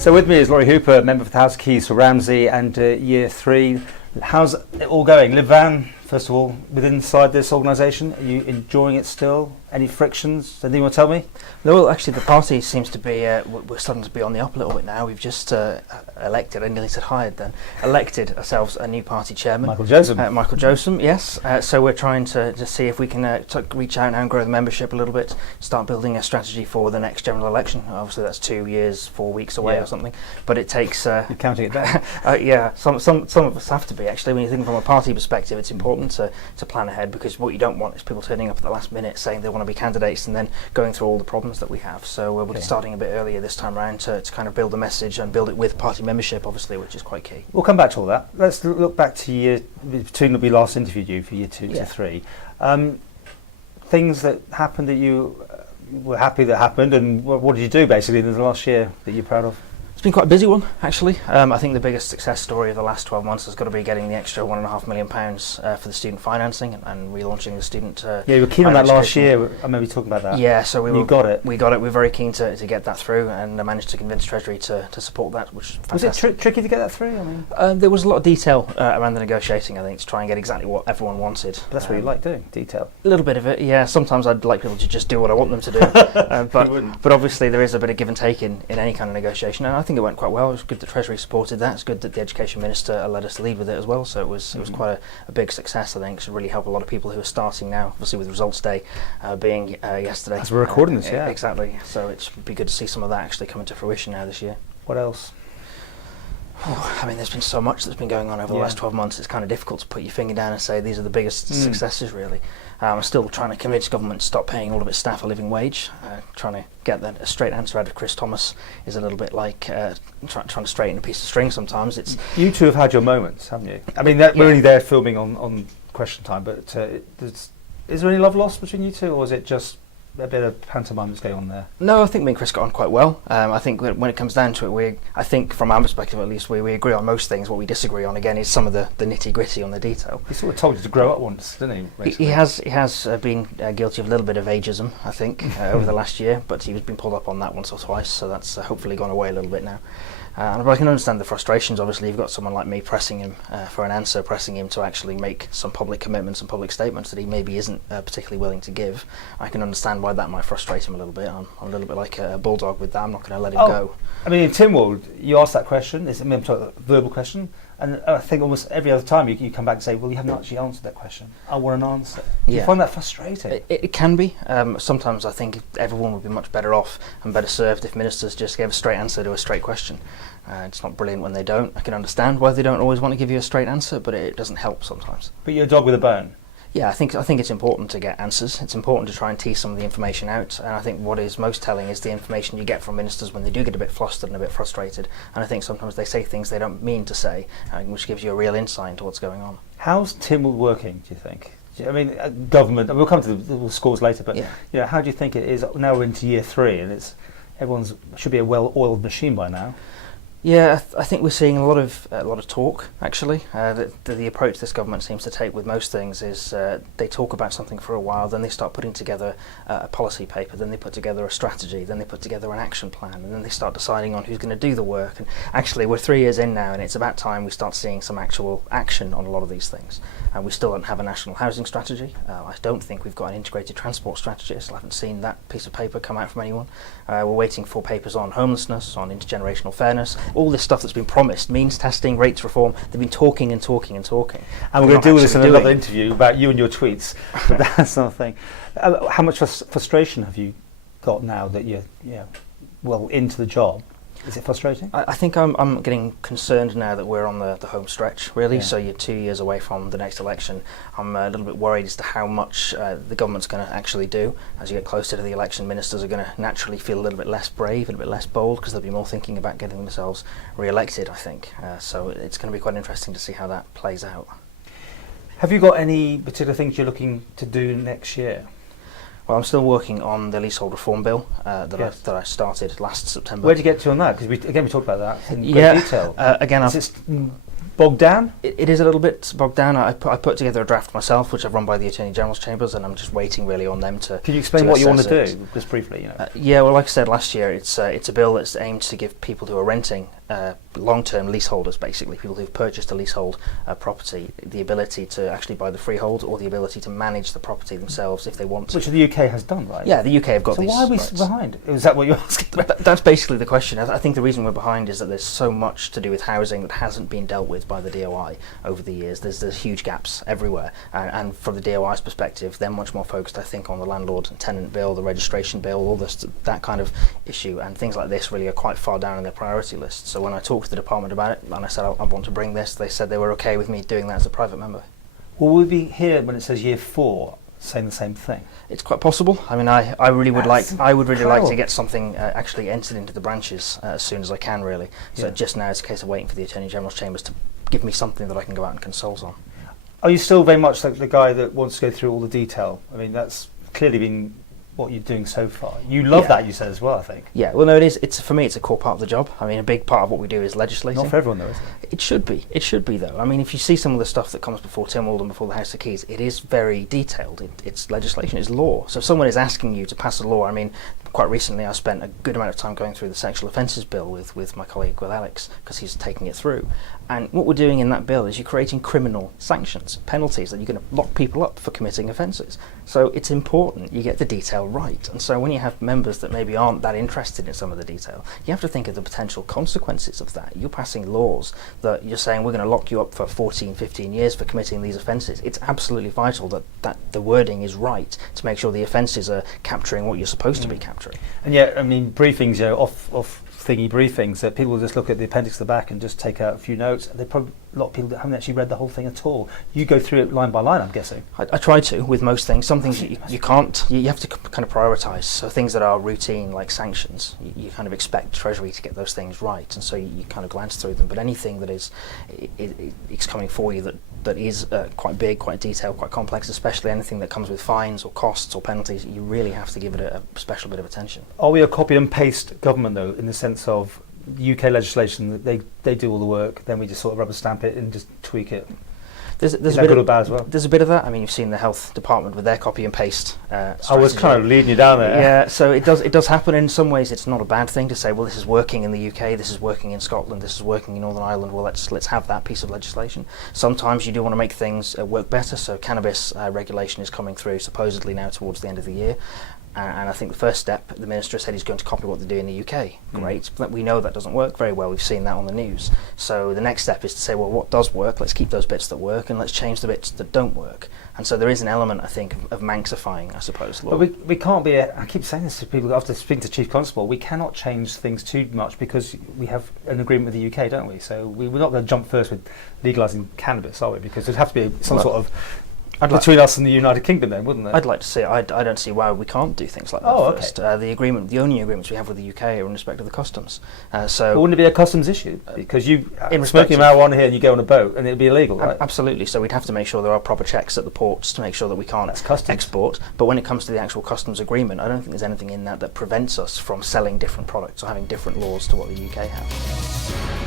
So with me is Lawrie Hooper, member of the House of Keys for Ramsey and Year 3. How's it all going? LibVan, first of all, inside this organisation, are you enjoying it still? Any frictions? Anything you want to tell me? No, well, actually the party seems to be, we're starting to be on the up a little bit now. We've just elected, I nearly said hired then, elected ourselves a new party chairman. Michael Joseph. Michael Joseph, yes. So we're trying to just see if we can reach out now and grow the membership a little bit, start building a strategy for the next general election. Obviously that's 2 years, 4 weeks away or something, but it takes... You're counting it down? Yeah, some of us have to be actually. When you think from a party perspective, it's important to plan ahead, because what you don't want is people turning up at the last minute saying they want to be candidates and then going through all the problems that we have. So we're starting a bit earlier this time around to kind of build a message and build it with party membership, obviously, which is quite key. We'll come back to all that. Let's look back to between that we last interviewed you for Year 2 to 3. Things that happened that you were happy that happened, and what did you do basically in the last year that you're proud of? It's been quite a busy one, actually. I think the biggest success story of the last 12 months has got to be getting the extra £1.5 million for the student financing and relaunching the student. Yeah, you were keen on that last year. I remember you talking about that. Yeah, so we got it. We got it. We're very keen to get that through, and I managed to convince Treasury to support that, which is fantastic. Was it tricky to get that through? I mean, there was a lot of detail around the negotiating, I think, to try and get exactly what everyone wanted. But that's what you like doing, detail. A little bit of it, yeah. Sometimes I'd like people to just do what I want them to do, but obviously there is a bit of give and take in any kind of negotiation, and I think it went quite well. It was good that Treasury supported that. It's good that the Education Minister let us lead with it as well. So it was quite a big success. I think it should really help a lot of people who are starting now. Obviously, with Results Day being yesterday. As we're recording this, yeah. Exactly. So it should be good to see some of that actually coming to fruition now this year. What else? Oh, I mean, there's been so much that's been going on over the last 12 months. It's kind of difficult to put your finger down and say these are the biggest successes, really. I'm still trying to convince government to stop paying all of its staff a living wage. Trying to get a straight answer out of Chris Thomas is a little bit like trying to straighten a piece of string sometimes. You two have had your moments, haven't you? I mean, we're only there filming on Question Time, but is there any love lost between you two, or is it just a bit of pantomime that's going on there? No, I think me and Chris got on quite well. I think that when it comes down to it, I think from our perspective at least, we agree on most things. What we disagree on, again, is some of the nitty gritty on the detail. He sort of told you to grow up once, didn't he? He has been guilty of a little bit of ageism, I think, over the last year, but he was been pulled up on that once or twice, so that's hopefully gone away a little bit now. But I can understand the frustrations. Obviously, you've got someone like me pressing him for an answer, pressing him to actually make some public commitments and public statements that he maybe isn't particularly willing to give. I can understand why that might frustrate him a little bit. I'm a little bit like a bulldog with that. I'm not going to let him go. I mean, in Tynwald, you asked that question. I'm talking a verbal question, and I think almost every other time you come back and say, well, you haven't actually answered that question. I want an answer. Do you find that frustrating? It can be. Sometimes I think everyone would be much better off and better served if ministers just gave a straight answer to a straight question. It's not brilliant when they don't. I can understand why they don't always want to give you a straight answer, but it doesn't help sometimes. But you're a dog with a bone. Yeah, I think it's important to get answers. It's important to try and tease some of the information out, and I think what is most telling is the information you get from ministers when they do get a bit flustered and a bit frustrated, and I think sometimes they say things they don't mean to say, which gives you a real insight into what's going on. How's Tynwald working, do you think? I mean, government, we'll come to the scores later, but how do you think it is? Now we're into Year 3, and everyone's should be a well-oiled machine by now. Yeah, I think we're seeing a lot of talk, actually. The approach this government seems to take with most things is they talk about something for a while, then they start putting together a policy paper, then they put together a strategy, then they put together an action plan, and then they start deciding on who's going to do the work. And actually, we're 3 years in now, and it's about time we start seeing some actual action on a lot of these things. And we still don't have a national housing strategy. I don't think we've got an integrated transport strategy. I still haven't seen that piece of paper come out from anyone. We're waiting for papers on homelessness, on intergenerational fairness. All this stuff that's been promised, means testing, rates reform, they've been talking and talking and talking. And we're going to deal with this in another interview about you and your tweets, but that's another thing. How much frustration have you got now that you're well into the job? Is it frustrating? I think I'm getting concerned now that we're on the home stretch, really. So you're 2 years away from the next election. I'm a little bit worried as to how much the government's going to actually do. As you get closer to the election, ministers are going to naturally feel a little bit less brave, a little bit less bold, because they'll be more thinking about getting themselves re-elected, I think. So it's going to be quite interesting to see how that plays out. Have you got any particular things you're looking to do next year? Well, I'm still working on the leasehold reform bill that I started last September. Where did you get to on that? Because we talked about that in great detail. Again, is it bogged down? It is a little bit bogged down. I put together a draft myself, which I've run by the Attorney General's chambers, and I'm just waiting really on them to. Can you explain what you want to do, just briefly? Yeah, well, like I said last year, it's a bill that's aimed to give people who are renting, long-term leaseholders, basically people who've purchased a leasehold property, the ability to actually buy the freehold or the ability to manage the property themselves if they want to. Which the UK has done, right? Yeah, the UK have got so these. So why are we rights. behind? Is that what you're asking? That's basically the question. I think the reason we're behind is that there's so much to do with housing that hasn't been dealt with by the DOI over the years. There's huge gaps everywhere, and from the DOI's perspective, they're much more focused, I think, on the landlord and tenant bill, the registration bill, all this, that kind of issue, and things like this really are quite far down in their priority list. So when I talked to the department about it, and I said I want to bring this, they said they were okay with me doing that as a private member. Will we be here when it says year 4 saying the same thing? It's quite possible. I mean, I really would like to get something actually entered into the branches as soon as I can, really. So just now it's a case of waiting for the Attorney General's chambers to give me something that I can go out and consult on. Are you still very much like the guy that wants to go through all the detail? I mean, that's clearly been what you're doing so far. You love that, you said as well, I think. Yeah, well, no, it is. It's, for me, it's a core part of the job. I mean, a big part of what we do is legislating. Not for everyone, though, is it? It should be. It should be, though. I mean, if you see some of the stuff that comes before Tynwald and before the House of Keys, it is very detailed. It's legislation, it's law. So if someone is asking you to pass a law, I mean, quite recently I spent a good amount of time going through the sexual offences bill with my colleague, with Alex, because he's taking it through. And what we're doing in that bill is you're creating criminal sanctions, penalties that you're going to lock people up for committing offences. So it's important you get the detail right. And so when you have members that maybe aren't that interested in some of the detail, you have to think of the potential consequences of that. You're passing laws that you're saying we're going to lock you up for 14, 15 years for committing these offences. It's absolutely vital that the wording is right to make sure the offences are capturing what you're supposed to be capturing. And yeah, I mean, briefings, off thingy briefings, that people will just look at the appendix at the back and just take out a few notes. They probably, a lot of people that haven't actually read the whole thing at all. You go through it line by line, I'm guessing. I try to with most things. Some things you can't. You have to kind of prioritise. So things that are routine, like sanctions, you kind of expect Treasury to get those things right, and so you kind of glance through them. But anything that is it's coming for you that is quite big, quite detailed, quite complex, especially anything that comes with fines or costs or penalties, you really have to give it a special bit of attention. Are we a copy and paste government, though, in the sense of UK legislation, that they do all the work, then we just sort of rubber stamp it and just tweak it? There's is that good or bad as well? There's a bit of that. I mean, you've seen the health department with their copy and paste strategy. I was kind of leading you down there. Yeah, so it does happen. In some ways, it's not a bad thing to say, well, this is working in the UK, this is working in Scotland, this is working in Northern Ireland. Well, let's have that piece of legislation. Sometimes you do want to make things work better. So cannabis regulation is coming through supposedly now towards the end of the year. And I think the first step, the Minister said he's going to copy what they do in the UK. Great, but we know that doesn't work very well. We've seen that on the news. So the next step is to say, well, what does work? Let's keep those bits that work, and let's change the bits that don't work. And so there is an element, I think, of Manxifying, I suppose, law. But we can't be, I keep saying this to people after speaking to Chief Constable, we cannot change things too much because we have an agreement with the UK, don't we? So we're not going to jump first with legalising cannabis, are we? Because there'd have to be some sort of between us and the United Kingdom, then, wouldn't there? I'd like to see it. I don't see why we can't do things like that first. The only agreements we have with the UK are in respect of the customs. So but wouldn't it be a customs issue? Because you smoking marijuana here and you go on a boat and it'd be illegal, right? Absolutely. So we'd have to make sure there are proper checks at the ports to make sure that we can't export. But when it comes to the actual customs agreement, I don't think there's anything in that prevents us from selling different products or having different laws to what the UK have.